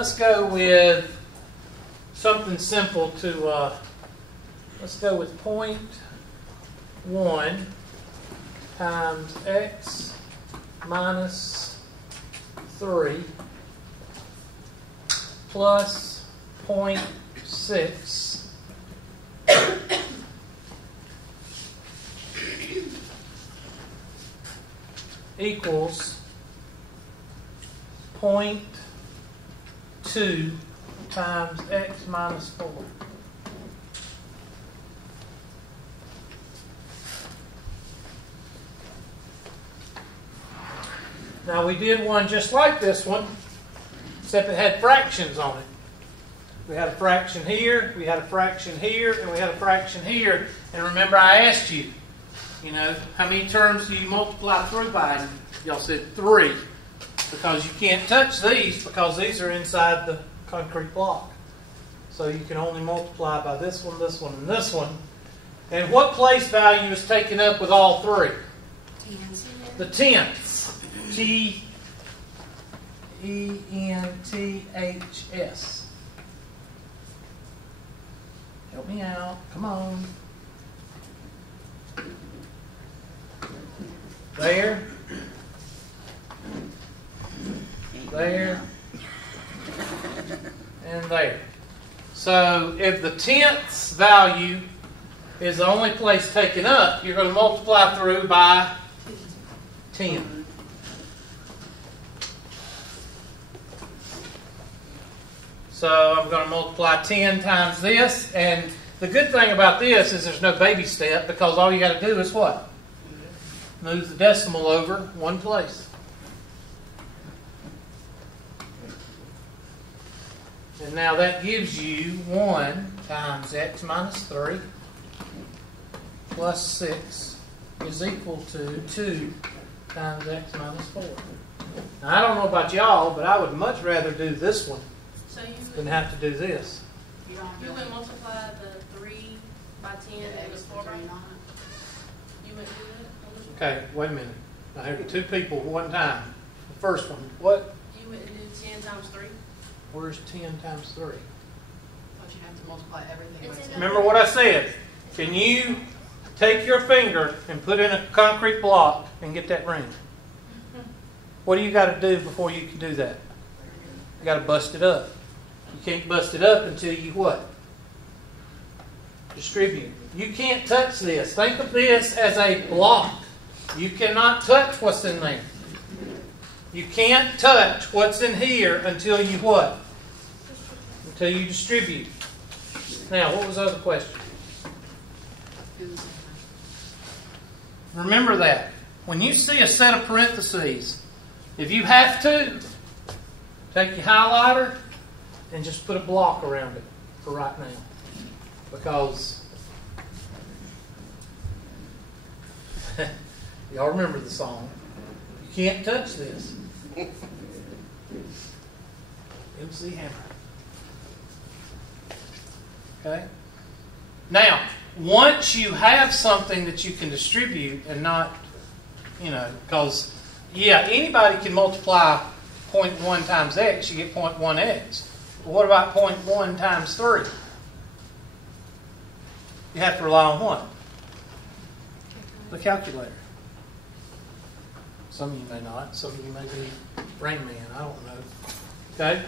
let's go with something simple to, let's go with 0.1 times x minus 3 plus 0.6 equals 0.2 times x minus 4. Now we did one just like this one, except it had fractions on it. We had a fraction here, we had a fraction here, and we had a fraction here. And remember I asked you, how many terms do you multiply through by? And y'all said 3. Because you can't touch these because these are inside the concrete block. So you can only multiply by this one, and this one. And what place value is taken up with all 3? The tenths. T-E-N-T-H-S. Help me out. Come on. There. There. And there. So if the tenths value is the only place taken up, you're going to multiply through by 10. So I'm going to multiply 10 times this. And the good thing about this is there's no baby step because all you got to do is what? Move the decimal over one place. And now that gives you 1 times x minus 3 plus 6 is equal to 2 times x minus 4. Now, I don't know about y'all, but I would much rather do this one than have to do this. You would multiply the 3 by 10 and the 4 by 9? You wouldn't do that? Okay, wait a minute. I heard 2 people at one time. The first one, what? You wouldn't do 10 times 3? Where's 10 times 3? But you have to multiply everything by 10. Remember what I said. Can you take your finger and put in a concrete block and get that ring? What do you got to do before you can do that? You got to bust it up. You can't bust it up until you what? Distribute. You can't touch this. Think of this as a block. You cannot touch what's in there. You can't touch what's in here until you what? Until you distribute. Now, what was the other question? Remember that. When you see a set of parentheses, if you have to, take your highlighter and just put a block around it for right now. Because y'all remember the song. You can't touch this. MC Hammer. Okay? Now, once you have something that you can distribute and not, because, anybody can multiply 0.1 times x, you get 0.1x. But what about 0.1 times 3? You have to rely on what? The calculator. Some of you may not. Some of you may be Rain Man. I don't know. Okay?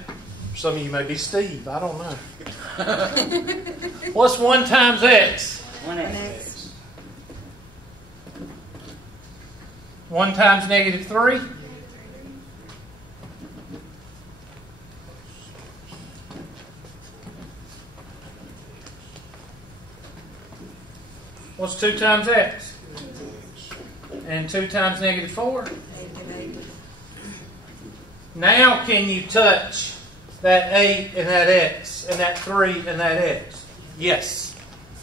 Some of you may be Steve. I don't know. What's 1 times x? 1x. 1 times negative 3? What's 2 times x? And 2 times negative 4? Now can you touch that 8 and that x and that 3 and that x? Yes.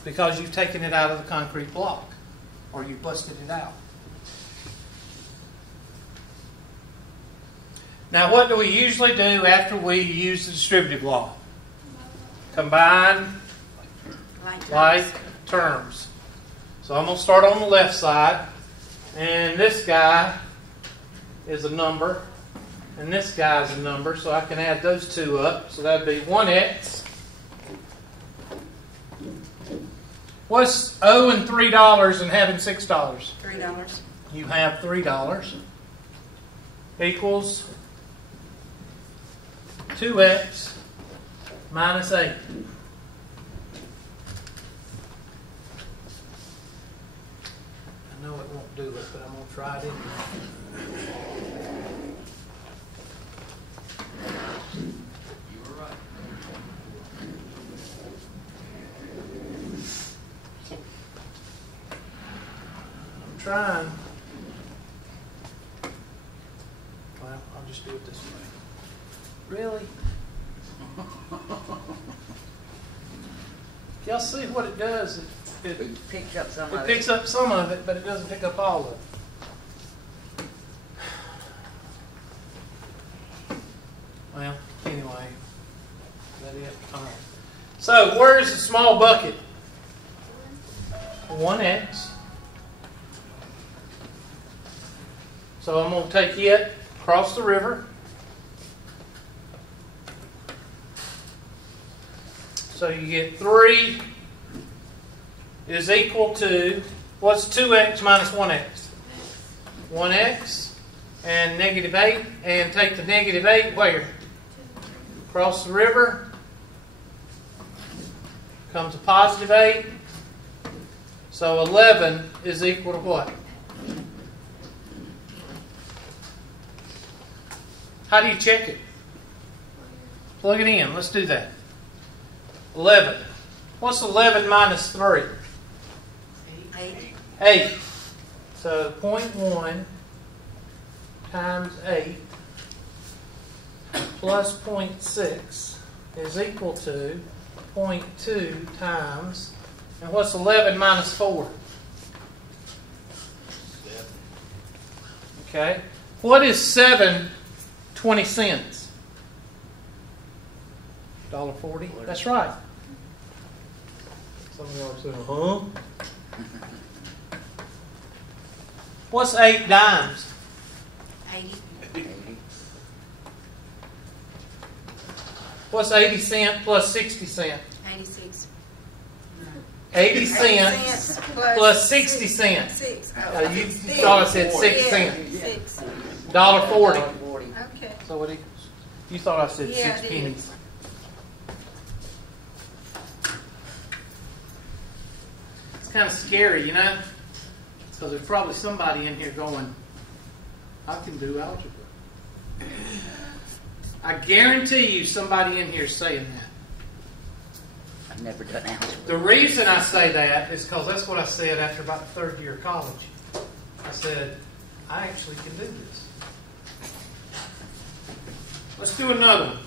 Because you've taken it out of the concrete block. Or you've busted it out. Now what do we usually do after we use the distributive law? Combine like terms. So I'm going to start on the left side. And this guy is a number. And this guy's a number, so I can add those two up. So that'd be 1x. What's owing $3 and having $6? $3. You have $3 equals 2x minus 8. I know it won't do it, but I'm going to try it anyway. You were right. I'm trying. Well, I'll just do it this way. Really? Y'all see what it does? It picked up some It of picks up some of it, but it doesn't pick up all of it. Well, anyway, is that it? All right. So, where's the small bucket? 1x. So I'm going to take it across the river. So you get 3 is equal to, what's 2x minus 1x? 1x and negative 8. And take the negative 8 where? Across the river. Comes a positive 8. So 11 is equal to what? How do you check it? Plug it in. Let's do that. 11. What's 11 minus 3? 8. 8. So 0.1 times 8 plus 0.6 is equal to 0.2 times, and what's 11 minus 4? 7. Okay. What is 7 20 cents? $1.40? That's right. Some of y'all are saying, huh? What's 8 dimes? 80. What's 80 cents plus 60 cents? 86. 80 cents plus 60 cents. 6. You thought I said 6 cents. 6. $1.40. Okay. So what equals? You thought I said Yeah, 6 I did. pennies. It's kind of scary, you know? Because there's probably somebody in here going, I can do algebra. I guarantee you somebody in here is saying that. I've never done algebra. The reason I say that is because that's what I said after about the third year of college. I said, I actually can do this. Let's do another one.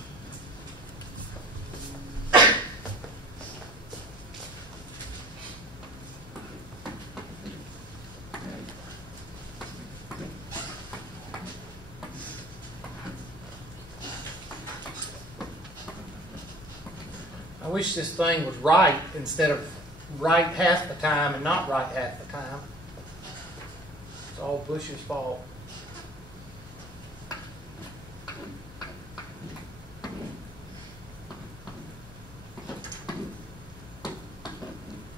I wish this thing was right instead of right half the time and not right half the time. It's all Bush's fault.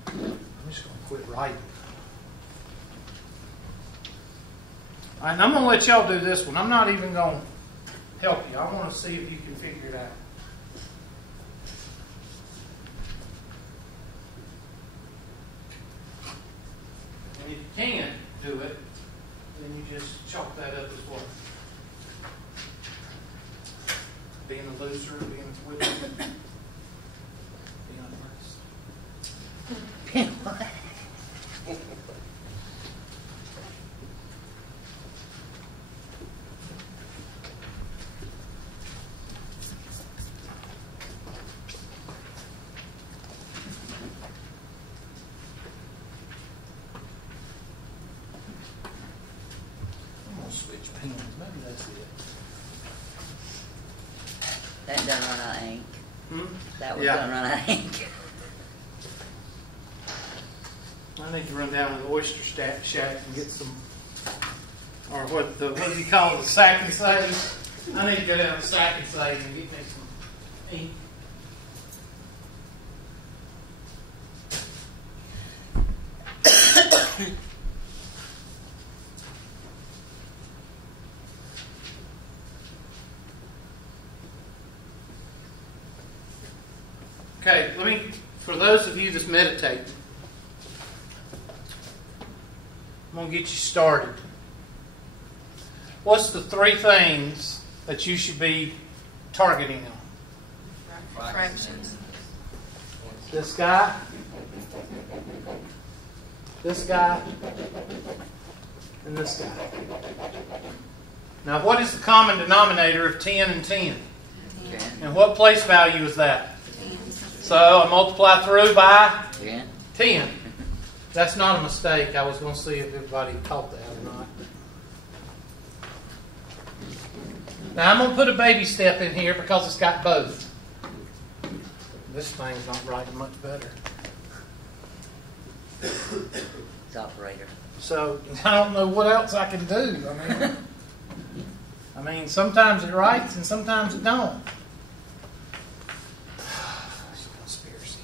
I'm just going to quit writing. All right, and I'm going to let y'all do this one. I'm not even going to help you. I want to see if you can figure it out. And if you can do it, then you just chalk that up as what? Being a loser, being with being honest. I'm gonna switch pens. Maybe that's it. That done run out of ink. Hmm? That was Yeah. done run out of ink. I need to run down to the oyster shack and get some, or what do you call it, the sack and save? I need to go down to Sack and Save and get me some ink. Okay, for those of you that's meditating, I'm going to get you started. What's the 3 things that you should be targeting on? Fractions. This guy, and this guy. Now, what is the common denominator of 10 and 10? 10. And what place value is that? So I multiply through by 10. 10. That's not a mistake. I was going to see if everybody caught that or not. Now I'm going to put a baby step in here because it's got both. This thing's not writing much better. It's operator. So I don't know what else I can do. I mean, sometimes it writes and sometimes it don't. Conspiracy.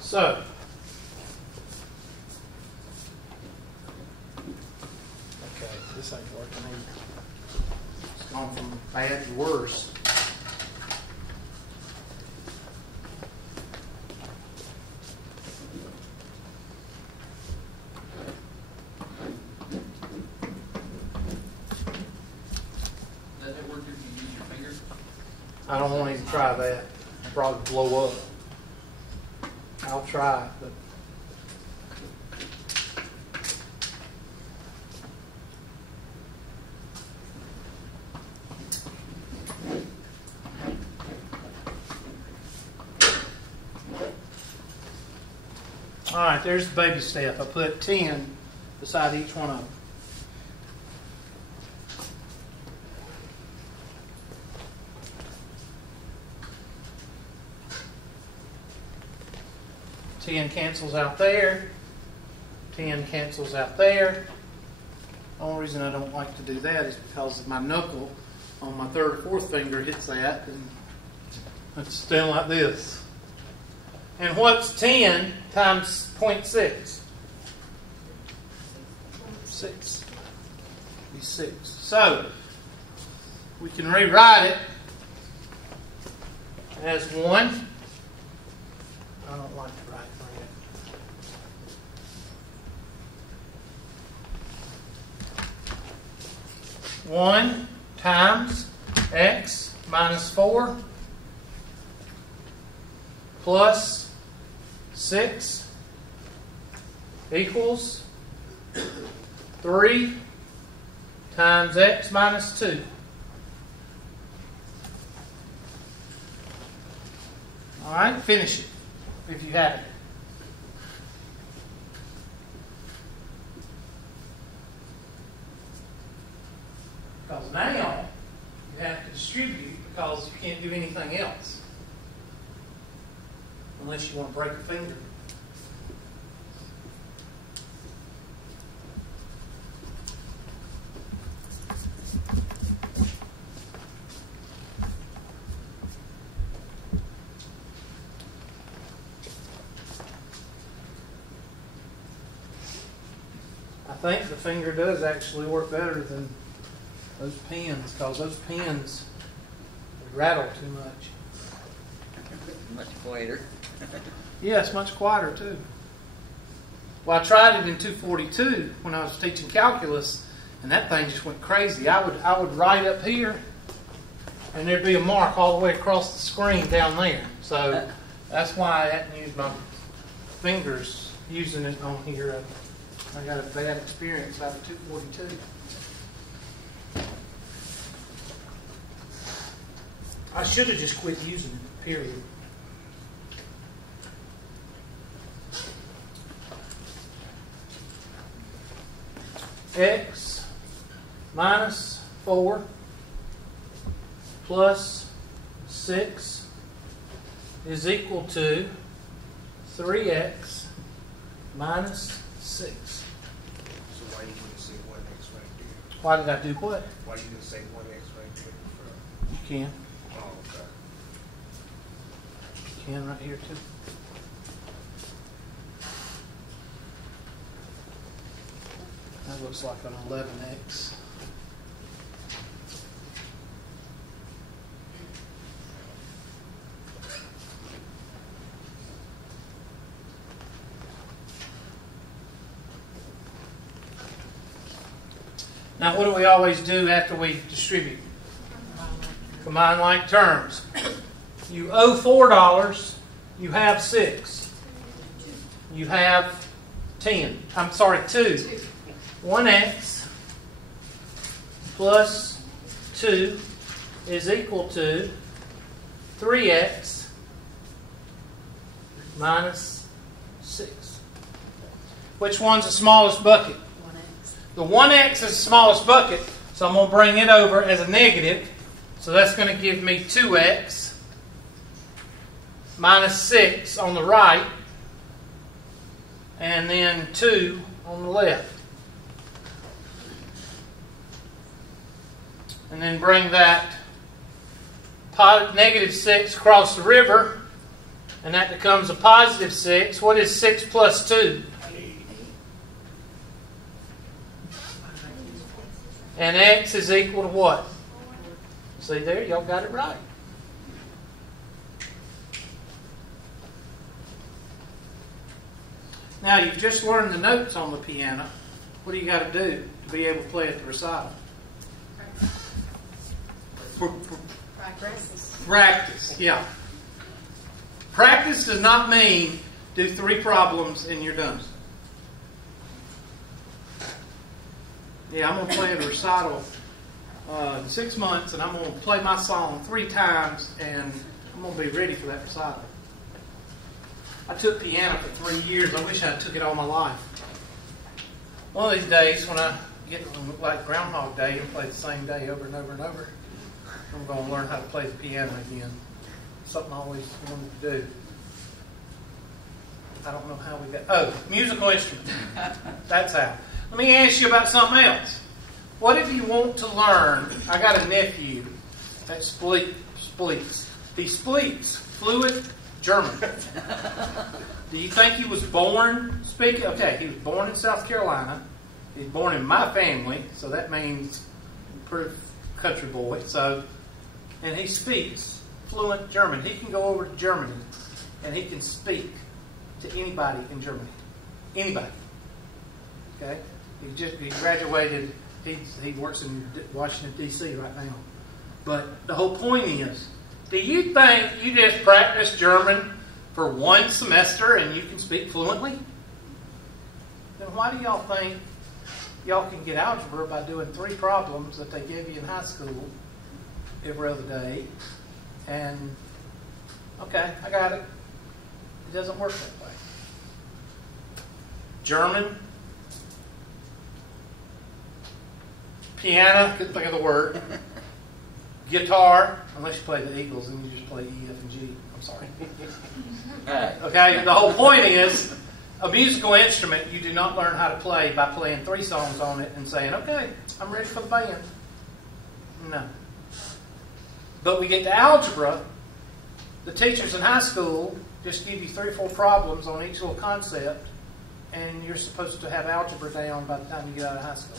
So, okay, this ain't working either. It's gone from bad to worse. Does it work if you use your finger? I don't want to even try that. I'll probably blow up. I'll try it, but all right, there's the baby step. I put 10 beside each one of them. Ten cancels out there. 10 cancels out there. The only reason I don't like to do that is because my knuckle on my 3rd or 4th finger hits that, and it's down like this. And what's 10 times 0.6? 6. Be 6. So we can rewrite it as 1. I don't like to write like that. 1 times x minus 4 plus 6 equals 3 times x minus 2. All right, finish it if you have it. Because now you have to distribute because you can't do anything else. Unless you want to break a finger. I think the finger does actually work better than those pens, because those pens rattle too much. Much quieter. Yeah, it's much quieter too. Well, I tried it in 242 when I was teaching calculus, and that thing just went crazy. I would write up here, and there'd be a mark all the way across the screen down there. So that's why I hadn't used my fingers using it on here. I got a bad experience out of 242. I should have just quit using it, period. x minus 4 plus 6 is equal to 3x minus 6. So why you didn't say 1x right there? Why did I do what? Why you didn't say 1x right there? You can. Oh, okay. You can right here too. That looks like an 11x. Now, what do we always do after we distribute? Combine like terms. You owe $4. You have 6. You have 10. I'm sorry, 2. 1x plus 2 is equal to 3x minus 6. Which one's the smallest bucket? The 1x is the smallest bucket, so I'm going to bring it over as a negative. So that's going to give me 2x minus 6 on the right, and then 2 on the left. And then bring that negative 6 across the river, and that becomes a positive 6. What is 6 plus 2? And x is equal to what? See there, y'all got it right. Now, you've just learned the notes on the piano. What do you got to do to be able to play at the recital? Practice, yeah. Practice does not mean do 3 problems and you're done. Yeah, I'm going to play at a recital in 6 months, and I'm going to play my song 3 times, and I'm going to be ready for that recital. I took piano for 3 years. I wish I took it all my life. One of these days, when I get like Groundhog Day and play the same day over and over and over, I'm going to learn how to play the piano again. Something I always wanted to do. I don't know how we got... Oh, musical instrument. That's how. Let me ask you about something else. What if you want to learn... I got a nephew that speaks. He speaks fluent German. Do you think he was born speaking? Okay, he was born in South Carolina. He's born in my family, so that means pretty country boy. So, and he speaks fluent German. He can go over to Germany and he can speak to anybody in Germany. Anybody. Okay? He graduated. He works in Washington, D.C. right now. But the whole point is, do you think you just practice German for 1 semester and you can speak fluently? Then why do y'all think y'all can get algebra by doing 3 problems that they give you in high school every other day? And, okay, I got it. It doesn't work that way. German, piano, couldn't think of the word. Guitar, unless you play the Eagles and you just play E, F, and G. I'm sorry. Okay, the whole point is, a musical instrument you do not learn how to play by playing 3 songs on it and saying, okay, I'm ready for the band. No. But we get to algebra, the teachers in high school just give you 3 or 4 problems on each little concept, and you're supposed to have algebra down by the time you get out of high school.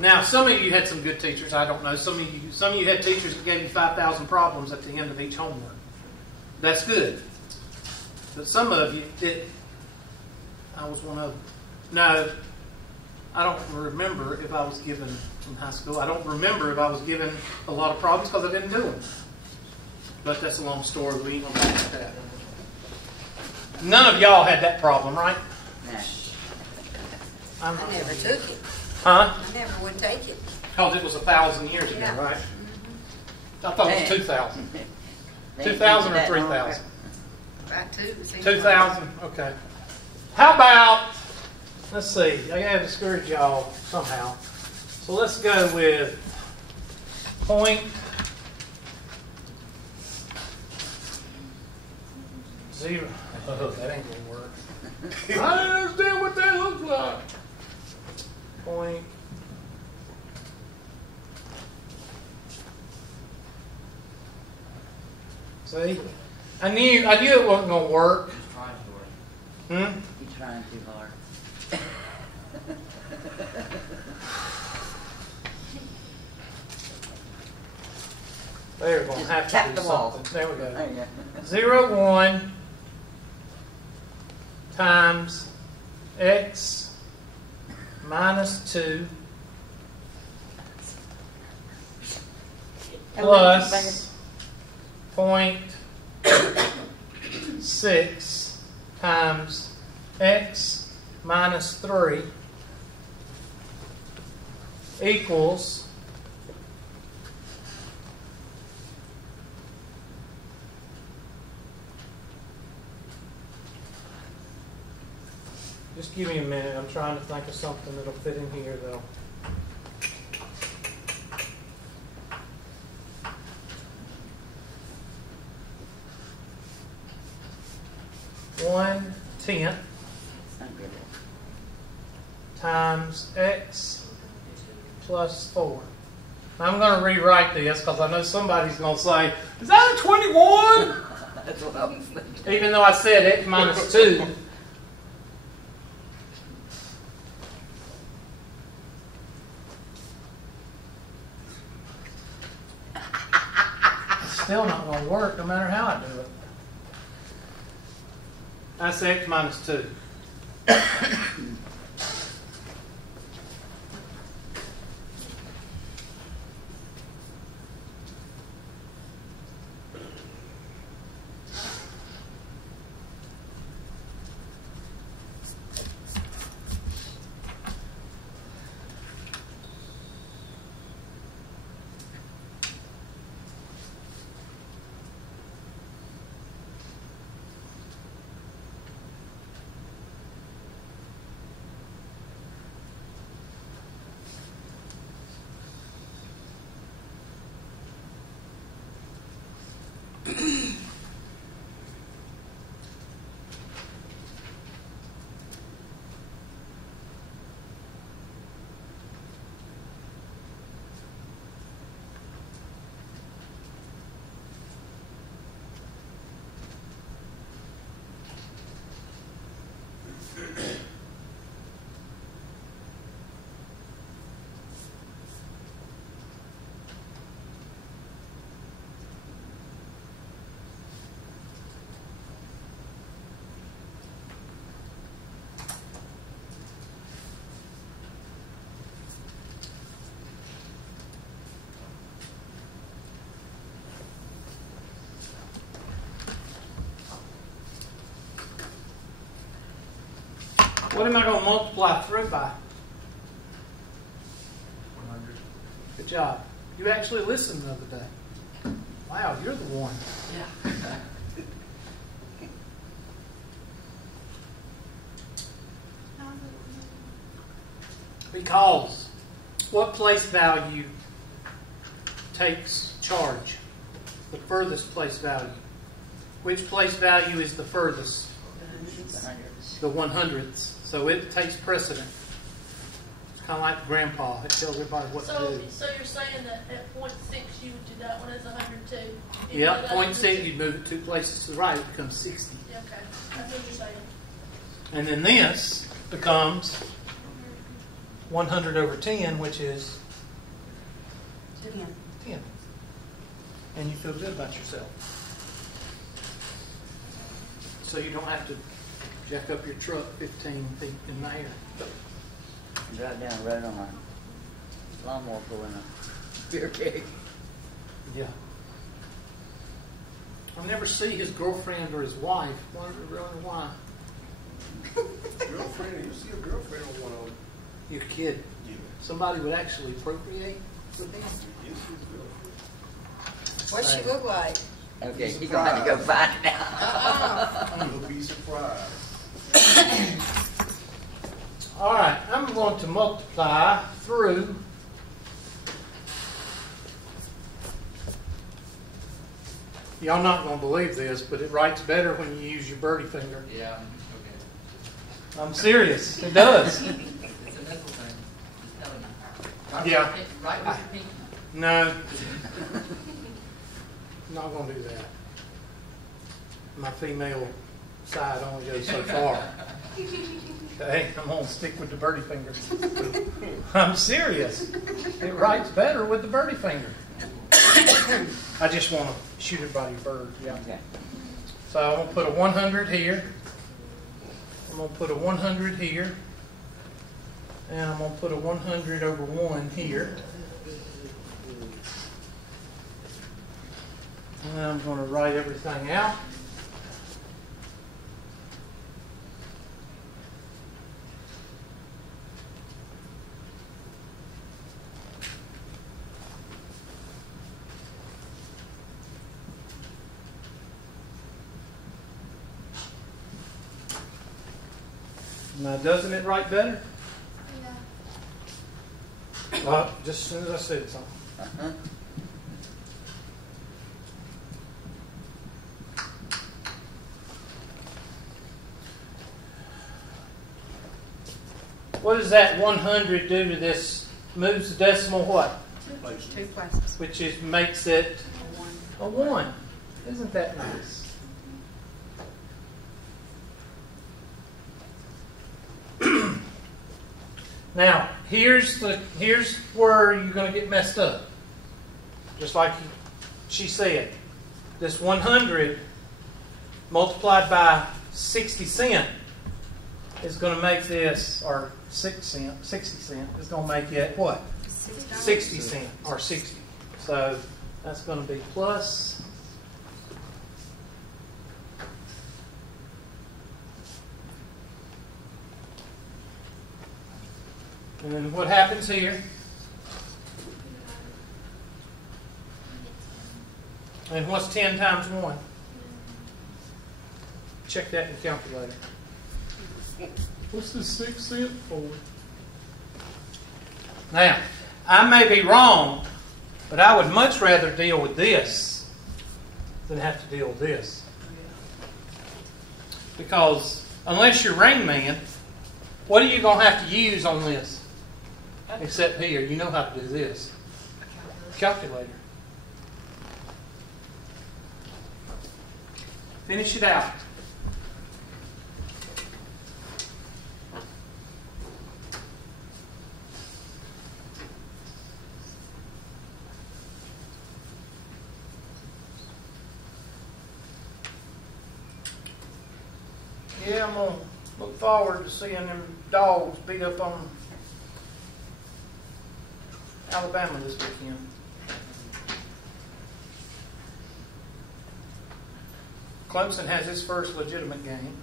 Now, some of you had some good teachers. I don't know. Some of you had teachers that gave you 5,000 problems at the end of each homework. That's good. But some of you didn't. I was one of them. No, I don't remember if I was given in high school. I don't remember if I was given a lot of problems because I didn't do them. But that's a long story. We ain't going to talk about that. None of y'all had that problem, right? Nah. I never took it. Huh? I never would take it. Because it was 1,000 years ago, Yeah. right? Mm-hmm. I thought it was 2,000. They 2,000 or did that 3,000? About 2. 2,000? Okay. How about let's see. I gotta discourage y'all somehow. So let's go with point zero. Oh, that ain't gonna work. I don't understand what that looks like. Point. See? I knew it wasn't gonna work. Just trying to work. You're trying too hard. They're gonna have to Tap do the wall. something. There we go. There you go. 0, 1 times x minus 2 plus 0.6 times x minus 3 equals just give me a minute. I'm trying to think of something that'll fit in here, though. One tenth times x plus 4. I'm going to rewrite this because I know somebody's going to say, "Is that a 21?" That's what I was thinking. Even though I said x minus 2. It's still not going to work no matter how I do it. That's x minus 2. What am I going to multiply through by? 100. Good job. You actually listened the other day. Wow, you're the one. Yeah. Because what place value takes charge? The furthest place value. Which place value is the furthest? The 100ths. So it takes precedent. It's kind of like grandpa. It tells everybody what to do. So you're saying that at 0.6 you would do that one as 102? Yep, 0.6, you'd move it 2 places to the right, it becomes 60. Yeah, okay. That's what you're saying. And then this becomes 100 over 10, which is 10. And you feel good about yourself. So you don't have to jack up your truck 15 feet in the air. Drive down the road on a lawnmower pulling a beer keg. Yeah. I never see his girlfriend or his wife. Wonder why. Girlfriend, you see a girlfriend on one of them. You're kidding. Yeah. Somebody would actually procreate with him. Yes, she's a girlfriend. What she look like? Okay, you're going to have to go find it out. You'll be surprised. All going to multiply through y'all not going to believe this, but it writes better when you use your birdie finger. Yeah, okay. I'm serious. It does. It's a mental thing. I'm telling you. Yeah. Right with your pinky. No. Not going to do that. My female side only goes so far. Okay, I'm going to stick with the birdie finger. I'm serious. It writes better with the birdie finger. I just want to shoot everybody a bird. Yeah. Okay. So I'm going to put a 100 here. I'm going to put a 100 here. And I'm going to put a 100 over 1 here. And then I'm going to write everything out. Now, doesn't it write better? Yeah. Well, just as soon as I said something. Uh-huh. What does that 100 do to this? Moves the decimal what? Two places. Which is makes it One. a 1. Isn't that nice? Now, here's where you're going to get messed up. Just like she said. This 100 multiplied by 60 cents is going to make this, or 6 cents, 60 cents, is going to make it what? 60 cents, or 60. So that's going to be plus. And then what happens here? And what's 10 times 1? Check that in the calculator. What's the 6 cents for? Now, I may be wrong, but I would much rather deal with this than have to deal with this. Because unless you're Rain Man, what are you going to have to use on this? Except here, you know how to do this. Calculator. Finish it out. Yeah, I'm going to look forward to seeing them dogs beat up on Alabama this weekend. Clemson has its first legitimate game.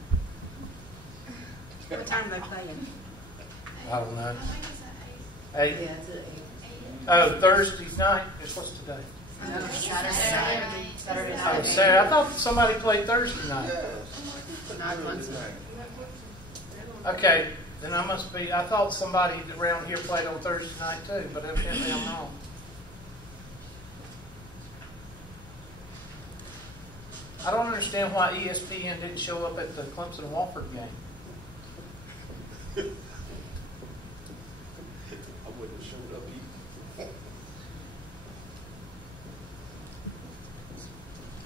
What time are they playing? I don't know. I think it's at 8. 8? Yeah, it's at 8. Oh, Thursday night is what's today? No, Saturday Oh, night. Saturday. I thought somebody played Thursday night. Not Clemson. Okay, then I must be. I thought somebody around here played on Thursday night too, but evidently I'm wrong. I don't understand why ESPN didn't show up at the Clemson-Wofford game. I wouldn't have showed up either.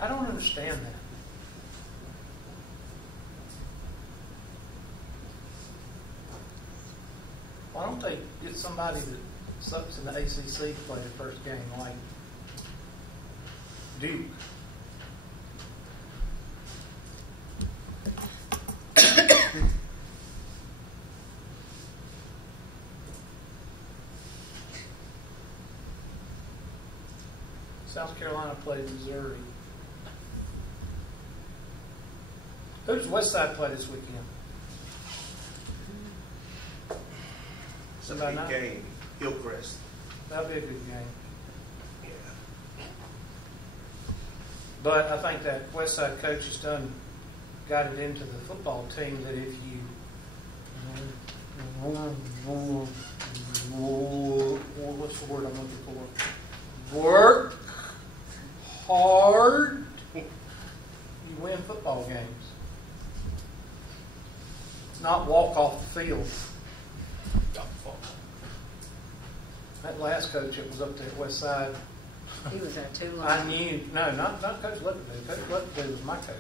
I don't understand that. Why don't they get somebody that sucks in the ACC to play the first game, like Duke? South Carolina played Missouri. Who does Westside play this weekend? It's a About big nine? game. Hillcrest. That'll be a good game. Yeah. But I think that Westside coach has got it into the football team that if you what's the word I'm looking for? Work hard, you win football games. Not walk off the field. That last coach that was up there at West Side, He was there too long. I knew, no, not Coach Leatherby. Coach Leatherby was my coach.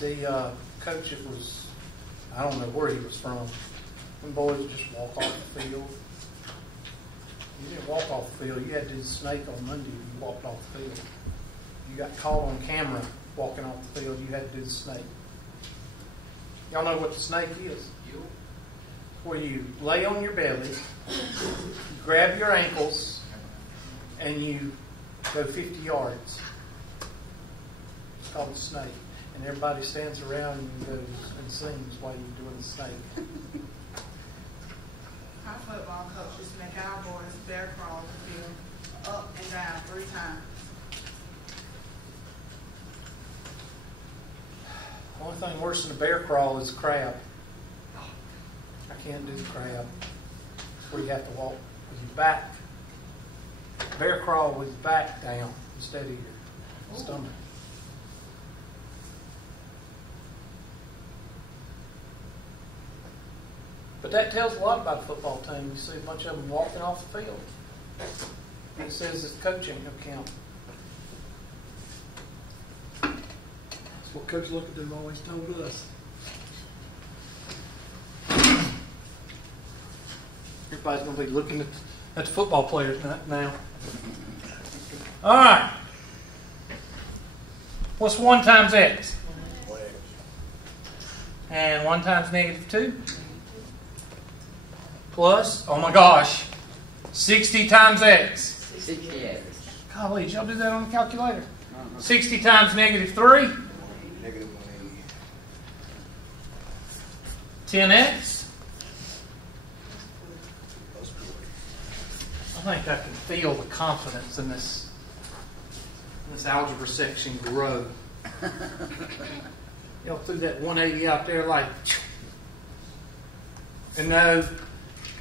The coach that was, I don't know where he was from. Them boys would just walk off the field. You didn't walk off the field. You had to do the snake on Monday if you walked off the field. You got caught on camera walking off the field. You had to do the snake. Y'all know what the snake is? Where you lay on your belly, you grab your ankles, and you go 50 yards. It's called a snake. And everybody stands around and goes and sings while you're doing the snake. Our football coach used to make our boys bear crawl the field up and down 3 times. The only thing worse than a bear crawl is a crab. I can't do the crab. Where you have to walk with your back. Bear crawl with your back down instead of your stomach. But that tells a lot about a football team. You see a bunch of them walking off the field. It says it's coaching account. That's what Coach Lookington always told us. Everybody's going to be looking at the football players now. All right. What's 1 times x? And 1 times -2? Plus, oh my gosh, 60 times x. 68. Golly, did y'all do that on the calculator? 60 times -3? Negative 180. 10x? Plus 40. I think I can feel the confidence in this algebra section grow. Y'all threw that 180 out there like, and no,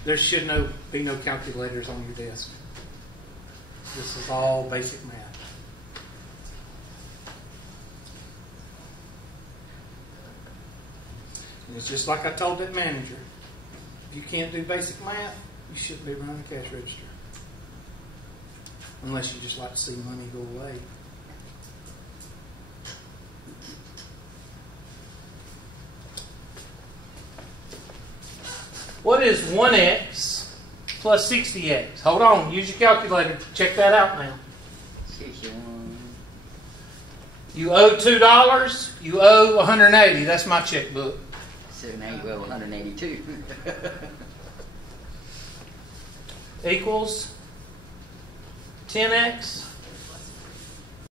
there should be no calculators on your desk. This is all basic math. And it's just like I told that manager. If you can't do basic math, you shouldn't be running a cash register. Unless you just like to see money go away. What is 1x plus 60x? Hold on, use your calculator. Check that out now. 61. You owe $2, you owe 180. That's my checkbook. 78, well, 182. Equals 10x